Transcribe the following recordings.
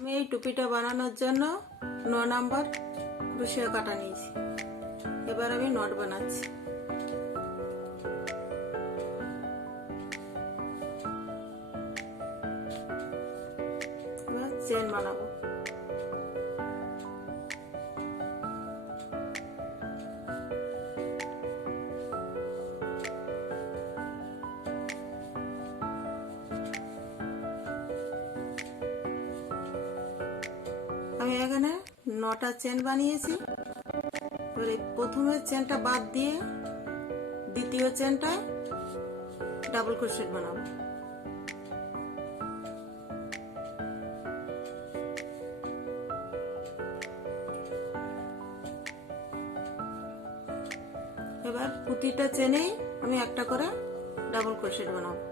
আমি এই টুপিটা বানানোর জন্য 9 নাম্বার ক্রোশিয়া কাটা নিয়েছি। এবার আমি নট বানাচ্ছি। এবার চেন বানাবো। আমি এখানে 9টা চেন বানিয়েছি। এবারে প্রথমে চেনটা বাদ দিয়ে দ্বিতীয় চেনটায় ডাবল ক্রোশেট বানাবো। এবার প্রতিটা চেনেই আমি একটা করে ডাবল ক্রোশেট বানাবো।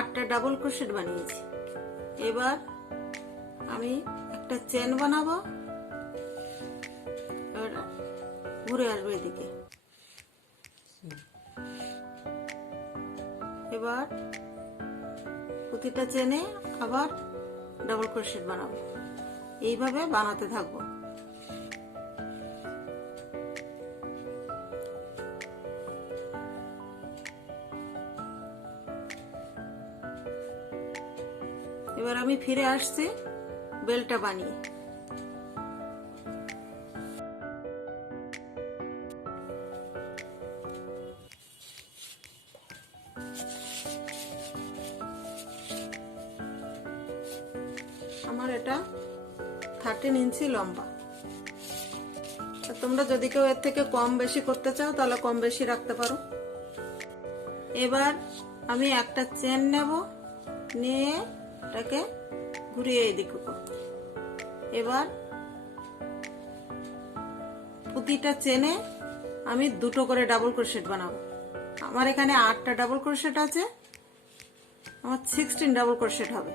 আটটা ডাবল ক্রোশেট বানিয়েছি। এবার আমি একটা চেন বানাবো। এবার ঘুরে আসবো এদিকে। এবার প্রতিটা চেনে আবার ডাবল ক্রোশেট বানাবো। এইভাবে বানাতে থাকবো। এবার আমি ফিরে আসছি বেলটা বানিয়ে। আমার এটা 13 ইঞ্চি লম্বা। তোমরা যদি কেউ এর থেকে কম বেশি করতে চাও তাহলে কম বেশি রাখতে পারো। এবার আমি একটা চেন নেব, নিয়ে এটাকে ঘুরিয়ে এদিকে। এবার প্রতিটা চেনে আমি দুটো করে ডাবল ক্রোশেট বানাবো। আমার এখানে 8টা ডাবল ক্রোশেট আছে, আমার 16 ডাবল ক্রোশেট হবে।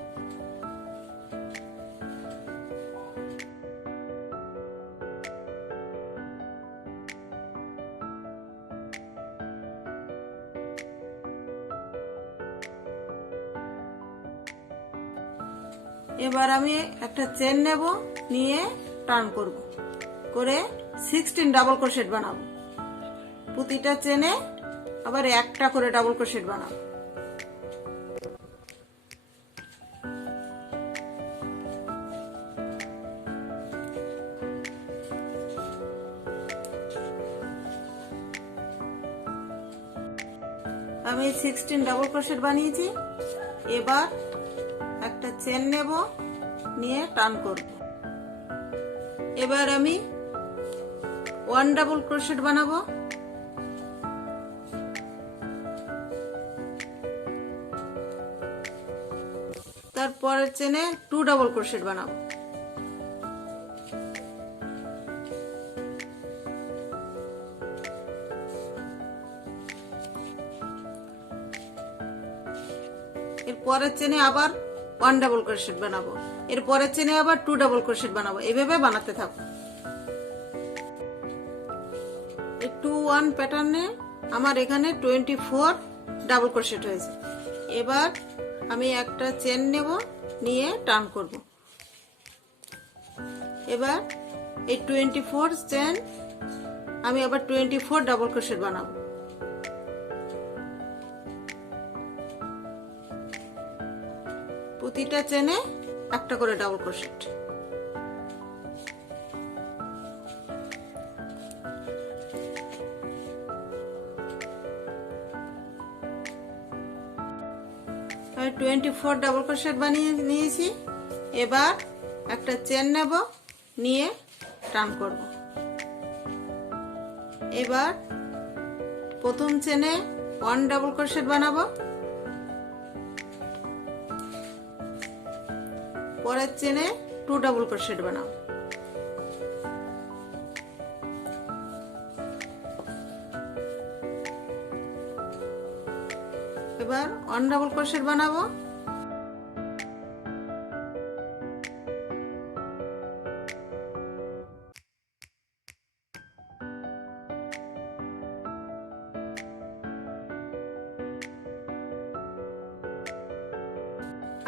এবার আমি একটা চেন নেব, নিয়ে টার্ন করব, করে 16 ডাবল ক্রোশেট বানাবো। প্রতিটা চেনে আবার একটা করে ডাবল ক্রোশেট বানাবো। আমি 16 ডাবল ক্রোশেট বানিয়েছি। এবার একটা চেন নেব, নিয়ে টার্ন করব। এবার আমি 1 ডাবল ক্রোশেট বানাবো। তারপরের চেনে 2 ডাবল ক্রোশেট বানাবো। এর পরের চেনে আবার 1 ডাবল ক্রোশেট বানাবো। এর পরের চেনে আবার 2 ডাবল ক্রোশেট বানাবো। এইভাবে বানাতে থাকো। এই 2-1 প্যাটার্নে আমার এখানে 24 ডাবল ক্রোশেট হয়েছে। এবার আমি একটা চেন নেব, নিয়ে টার্ন করব। এবার এই 24 চেন আমি আবার 24 ডাবল ক্রোশেট বানাবো। প্রতিটা চেনে একটা করে ডাবল ক্রোশেট। আমি 24 ডাবল ক্রোশেট বানিয়ে নিয়েছি। এবার একটা চেন নেব, নিয়ে টার্ন করব। এবার প্রথম চেনে 1 ডাবল ক্রোশেট বানাবো, পরের চেনে 2 ডাবল ক্রোশেট বানাবো। এবার 1 ডাবল ক্রোশেট বানাবো,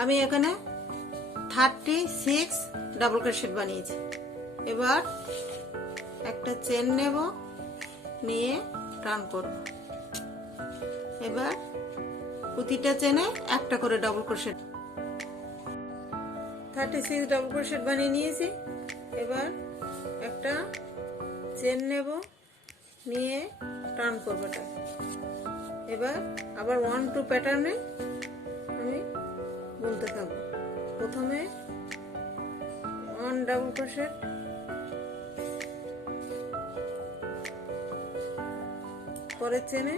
আমি এখানে 36 ডাবল ক্রোশেট বানিয়েছি। এবার একটা চেন নেব, নিয়ে টার্ন করব। এবার প্রতিটা চেনে একটা করে ডাবল ক্রোশেট। 36 ডাবল ক্রোশেট বানিয়ে নিয়েছি। এবার একটা চেন নেব, নিয়ে টার্ন করব। এবার আবার 1-2 প্যাটার্নে আমি বুনতে থাকবো। প্রথমে 1 ডাবল ক্রোশেট, পরের চেনে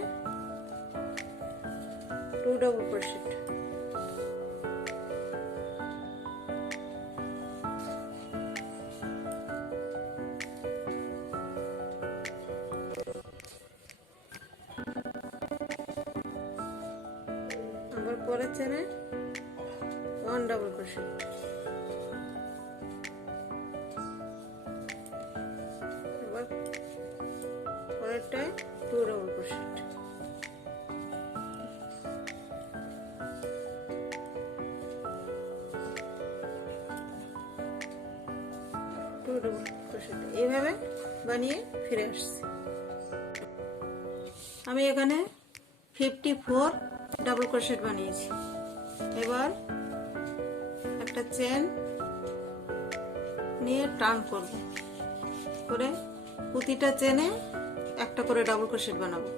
2 ডাবল ক্রোশেট, আবার পরের চেনে 1 ডাবল ক্রোশেট, আবার পরেরটায় 2 ডাবল ক্রোশেট, 2 ডাবল ক্রোশেট। এইভাবে বানিয়ে ফিরে আসছি। আমি এখানে 54 ডাবল ক্রোশেট বানিয়েছি। এবার একটা চেন নিয়ে টার্ন করব, করে প্রতিটা চেনে একটা করে ডাবল ক্রোশেট বানাবো।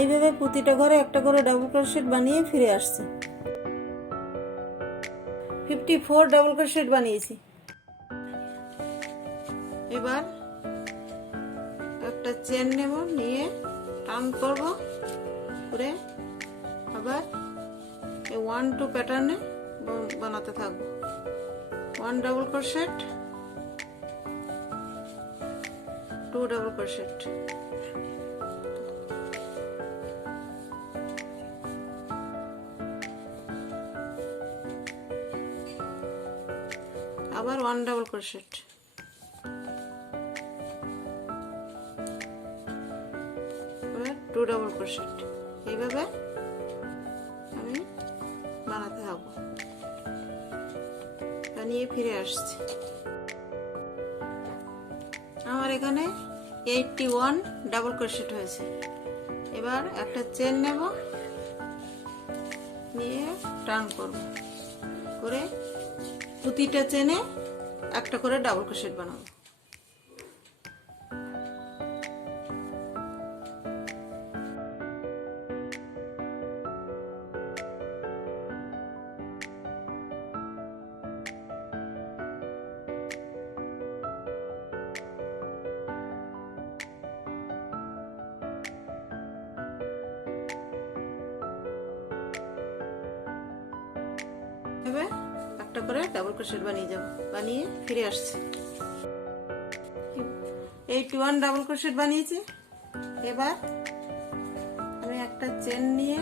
এইভাবে প্রতিটা ঘরে একটা করে ডাবল ক্রোশেট বানিয়ে ফিরে আসছে। 54 ডাবল ক্রোশেট বানিয়েছি। এবার একটা চেন নেব, নিয়ে টার্ন করব, করে আবার 1-2 প্যাটার্নে বানাতে থাকবো। 1 ডাবল ক্রোশেট, 2 ডাবল ক্রোশেট, আবার 1 ডাবল ক্রোশেট, আবার 2 ডাবল ক্রোশেট। এইভাবে আমি বানাতে থাকবো, বানিয়ে ফিরে আসছি। আমার এখানে 81 ডাবল ক্রোশেট হয়েছে। এবার একটা চেন নেব, নিয়ে টার্ন করব, করে প্রতিটা চেনে একটা করে ডাবল ক্রোশেট বানাবো। এভাবে একটা করে ডাবল ক্রোশেট বানিয়ে যাব, বানিয়ে ফিরে আসছি। 81 ডাবল ক্রোশেট বানিয়েছি। এবার আমি একটা চেন নিয়ে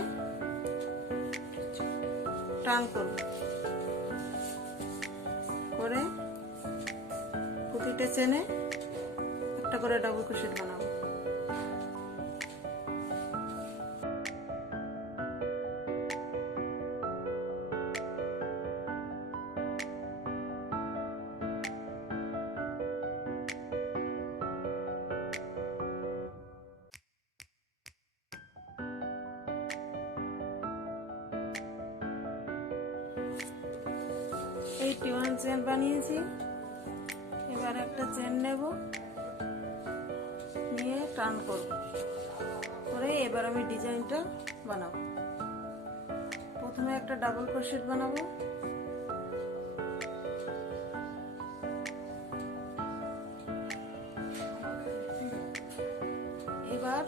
টার্ন করব, করে প্রতিটা চেনে একটা করে ডাবল ক্রোশেট বানাবো। এই 1 চেন বানিয়েছি। এবার একটা চেন নেব, নিয়ে টার্ন করব, করে এবার আমি ডিজাইনটা বানাবো। প্রথমে একটা ডাবল ক্রোশেট বানাবো, এবার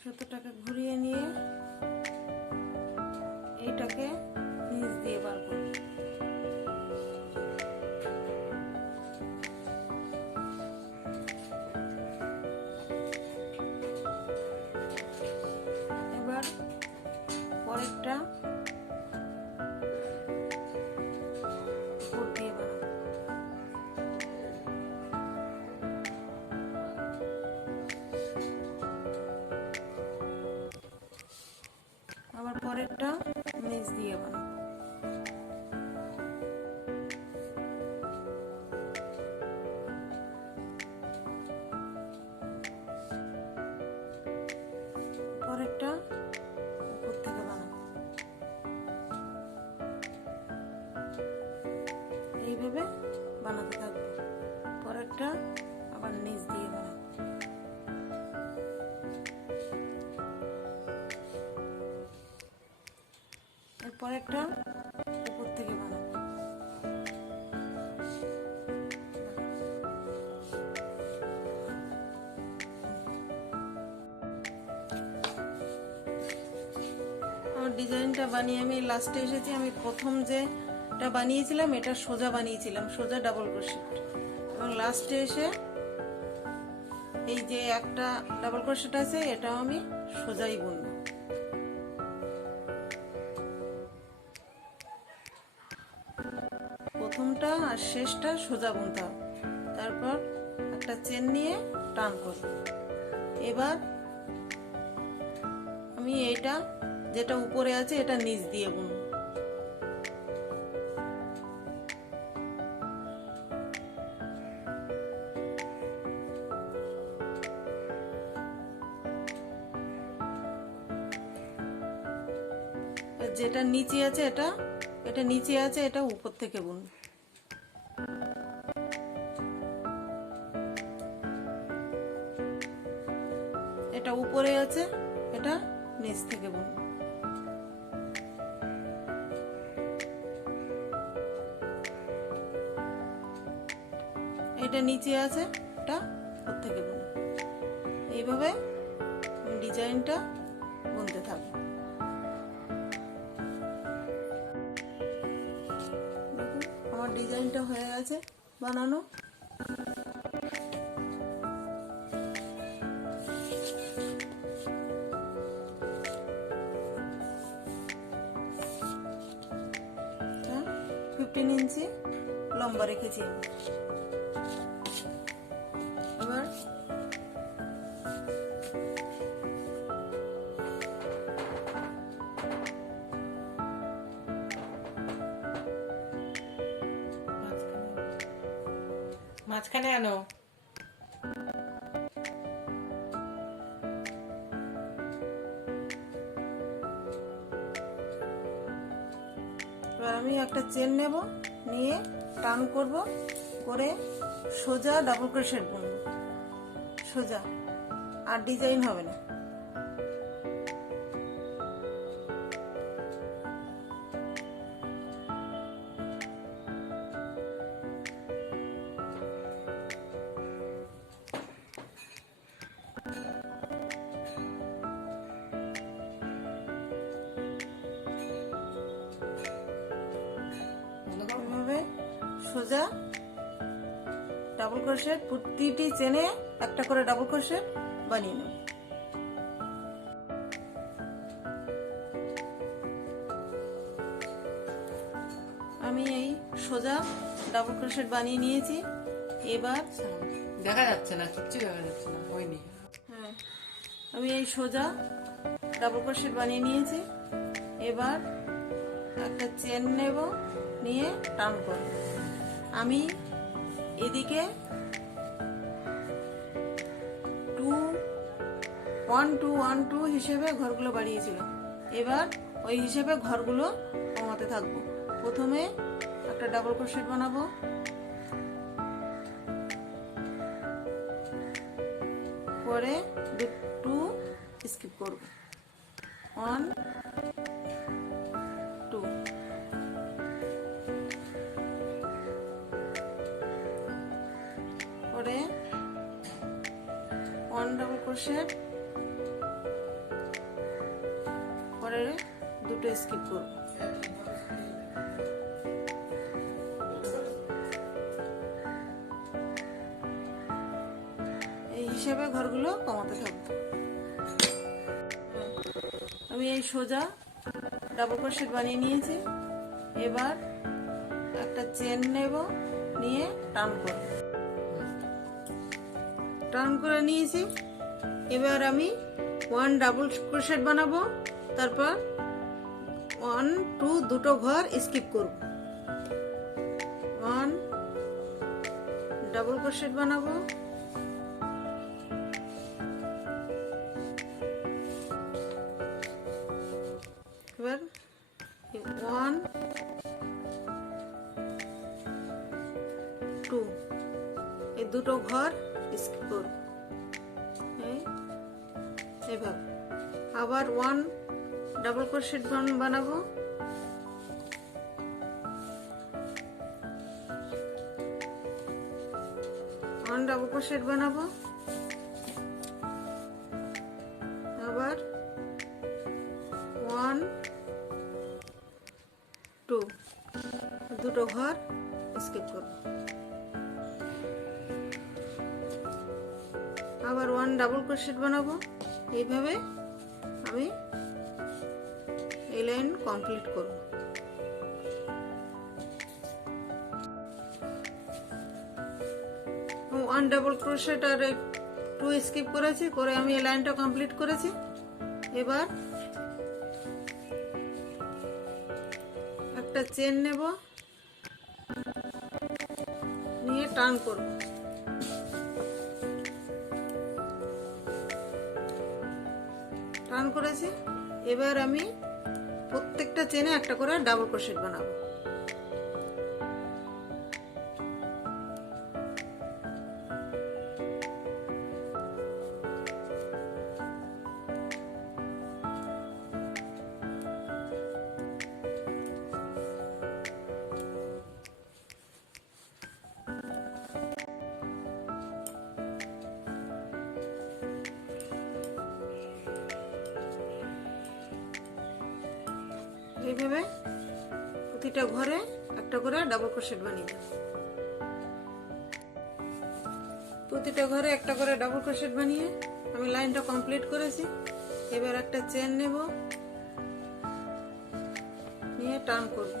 সুতোটাকে ঘুরিয়ে নিয়ে এইটাকে নিচ দিয়ে বার করব। এবার পরেরটা উপর দিয়ে বানাবো। আবার পরেরটা নিচ দিয়ে বানাবো। পরেরটা উপর থেকে বানাবো। এইভাবে বানাতে থাকবো। পরেরটা আবার নিচ দিয়ে বানাবো। এরপরেরটা উপর থেকে বানাবো। ডিজাইনটা বানিয়ে আমি লাস্টে এসেছি। আমি প্রথম যেটা বানিয়েছিলাম এটা সোজা বানিয়েছিলাম, সোজা ডাবল ক্রোশেট, এবং লাস্টে এসে এই যে একটা ডাবল ক্রোশেট আছে এটাও আমি সোজাই বুনবো। প্রথমটা আর শেষটা সোজা বুনতে হবে, তারপর একটা চেন নিয়ে টান করব। এবার আমি এইটা যেটা উপরে আছে এটা নিচ দিয়ে বুনব। যেটা নিচে আছে এটা নিচে আছে, এটা উপর থেকে বুনব। এটা উপরে আছে, এটা নিচ থেকে বুনব। এটা নিচে আছে, এটা উপর থেকে বুনব। এইভাবে ডিজাইনটা বুনতে থাকবো। দেখুন আমার ডিজাইনটা হয়ে গেছে বানানো। হ্যাঁ, 15 ইঞ্চি লম্বা রেখেছি। এবার মাঝখানে আনো। এবার আমি একটা চেন নেব, নিয়ে টার্ন করব, করে সোজা ডাবল ক্রোশেট বুনব, সোজা, আর ডিজাইন হবে না। এভাবে সোজা ডাবল ক্রোশেট, প্রতিটি চেনে একটা করে ডাবল ক্রোশেট বানিয়ে নেব। আমি এই সোজা ডাবল ক্রোশেট বানিয়ে নিয়েছি। এবার দেখা যাচ্ছে না, কিচ্ছু দেখা যাচ্ছে না, হয়নি। হ্যাঁ, আমি এই সোজা ডাবল ক্রোশেট বানিয়ে নিয়েছি। এবার একটা চেন নেব, নিয়ে টান করব। আমি এদিকে 1 2 1 2 হিসেবে ঘরগুলো বাড়িয়েছিলাম। এবার ওই হিসেবে ঘরগুলো কমাতে থাকবো। প্রথমে একটা ডাবল ক্রোশেট বানাবো, পরে 2 স্কিপ করব, 1 2, পরে 1 ডাবল ক্রোশেট, পরে 2 স্কিপ করব। এই হিসাবে ঘরগুলো কমাতে থাকবো। আমি এই সোজা ডাবল ক্রোশেট বানিয়ে নিয়েছি। এবার একটা চেন নেব, নিয়ে টার্ন করব। টার্ন করে নিয়েছি। এবার আমি 1 ডাবল ক্রোশেট বানাবো, তারপর 1 2 দুটো ঘর স্কিপ করব। 1 ডাবল ক্রোশেট বানাবো, এবার 1 2 এই দুটো ঘর স্কিপ করব। এভাবে আবার 1 ডাবল ক্রোশেট বানাবো, 1 ডাবল ক্রোশেট বানাবো, আবার 1 2 দুটো ঘর স্কিপ করব। আবার 1 ডাবল ক্রোশেট বানাবো। এইভাবে আমি এই লাইন কমপ্লিট করব। ওয়ান ডাবল ক্রোশেট আর 2 স্কিপ করেছি, করে আমি এই লাইনটা কমপ্লিট করেছি। এবার একটা চেন নেব, নিয়ে টার্ন করব। টার্ন করেছি। এবার আমি প্রত্যেকটা চেনে একটা করে ডাবল ক্রোশেট বানাবো। এইভাবে প্রতিটা ঘরে একটা করে ডাবল ক্রোশেট বানিয়ে দেব। প্রতিটা ঘরে একটা করে ডাবল ক্রোশেট বানিয়ে আমি লাইনটা কমপ্লিট করেছি। এবার একটা চেন নেব, নিয়ে টার্ন করব।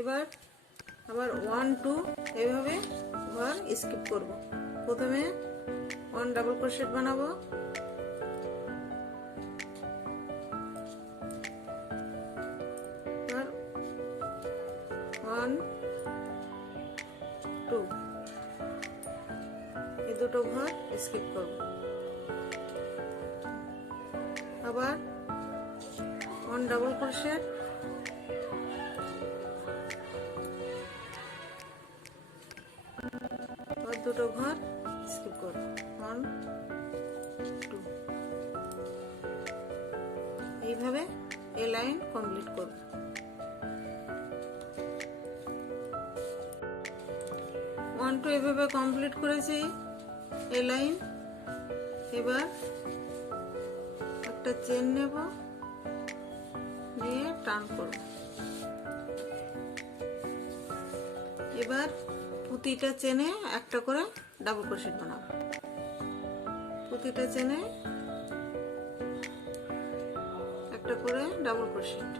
এবার আবার 1 2 এইভাবে ঘর স্কিপ করব। প্রথমে 1 ডাবল ক্রোশেট বানাবো, আর 1 2 এই দুটো ঘর স্কিপ করব। আবার 1 ডাবল ক্রোশেট, আর দুটো ঘর স্কিপ করব। 1 2 এইভাবে এই লাইন কমপ্লিট করব। 1 2 এভাবে কমপ্লিট করেছি এই লাইন। এবার একটা চেন নেব, নিয়ে টার্ন করব। এবার প্রতিটা চেনে একটা করে ডাবল ক্রোশেট বানাবো। প্রতিটা চেনে একটা করে ডাবল ক্রোশেট।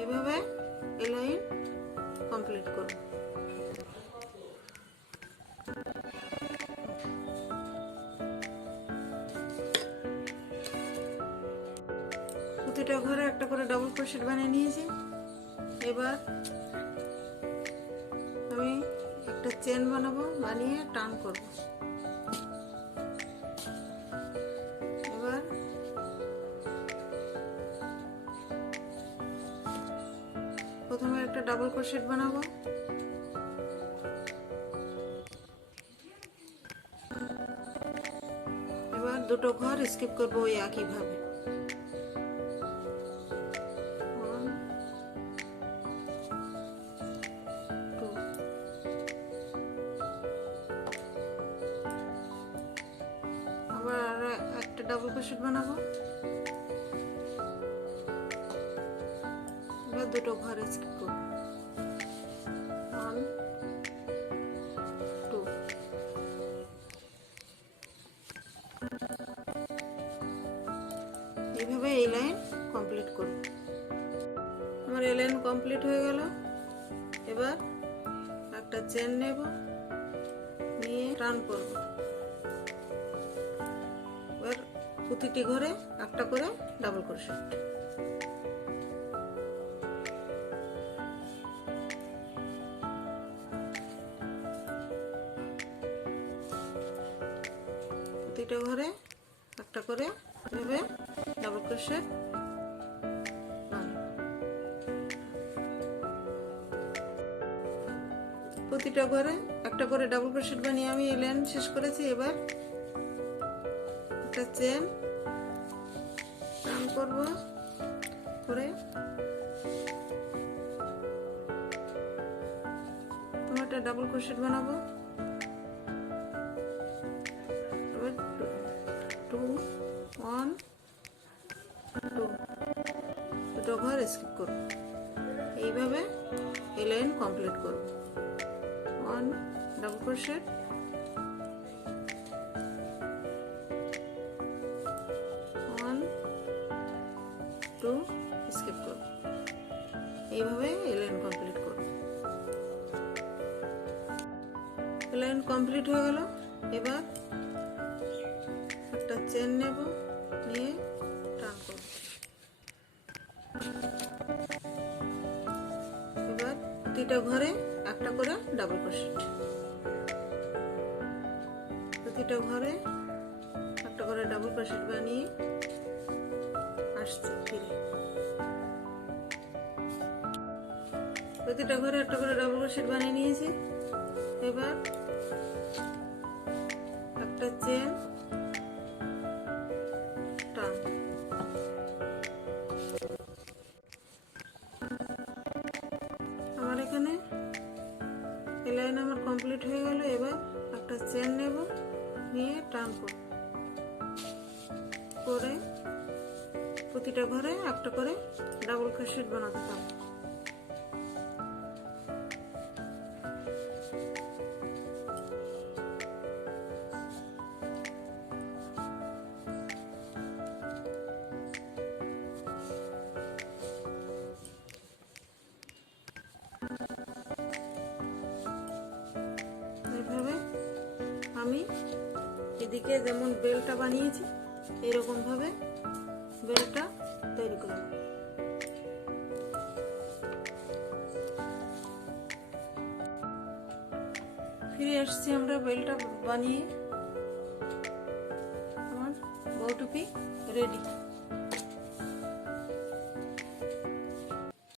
এইভাবে এই লাইন কমপ্লিট করব। প্রতিটা ঘরে একটা করে ডাবল ক্রোশেট বানিয়ে নিয়েছি। এবার আমি একটা চেন বানাবো, বানিয়ে টার্ন করব। এবার প্রথমে একটা ডাবল ক্রোশেট বানাবো, এবার দুটো ঘর স্কিপ করব ওই একই ভাবে। আবার একটা ডাবল ক্রোশেট বানাবো, এবার দুটো ঘর স্কিপ করব। 1 2 এইভাবে এই লাইন কমপ্লিট করব। আমার এই লাইন কমপ্লিট হয়ে গেল। এবার একটা চেন নেব, নিয়ে টার্ন করব। এবার প্রতিটি ঘরে একটা করে ডাবল ক্রোশেট। প্রতিটা ঘরে একটা করে এভাবে ডাবল ক্রোশেট প্রতিটা ঘরে একটা করে ডাবল ক্রোশেট বানিয়ে আমি এই লাইন শেষ করেছি। এবার একটা চেন টার্ন করব, করে তোমার একটা ডাবল ক্রোশেট বানাবো। এবার 2 1 2 দুটো ঘর স্কিপ করব। এইভাবে এই লাইন কমপ্লিট করব। 1 ডাবল ক্রোশেট, 1 2 স্কিপ করব। এইভাবে এই লাইন কমপ্লিট করব। এই লাইন কমপ্লিট হয়ে গেল। এবার একটা চেন নেব, নিয়ে টার্ন করব। এবার প্রতিটা ঘরে একটা করে ডাবল ক্রোশেট। প্রতিটা ঘরে একটা করে ডাবল ক্রোশেট বানিয়ে আসছে ফিরে। প্রতিটা ঘরে একটা করে ডাবল ক্রোশেট বানিয়ে নিয়েছি। এবার একটা চেন টার্ন। আমার এখানে এই লাইন আমার কমপ্লিট হয়ে গেল। এবার একটা চেন নেব, নিয়ে টার্ন করব, করে প্রতিটা ঘরে একটা করে ডাবল ক্রোশেট বানাতে পারব। এইভাবে আমি এদিকে যেমন বেলটা বানিয়েছি এরকম ভাবে বেলটা তৈরি করে নেব। ফিরে আসছি আমরা বেলটা বানিয়ে। আমার বউ টুপি রেডি।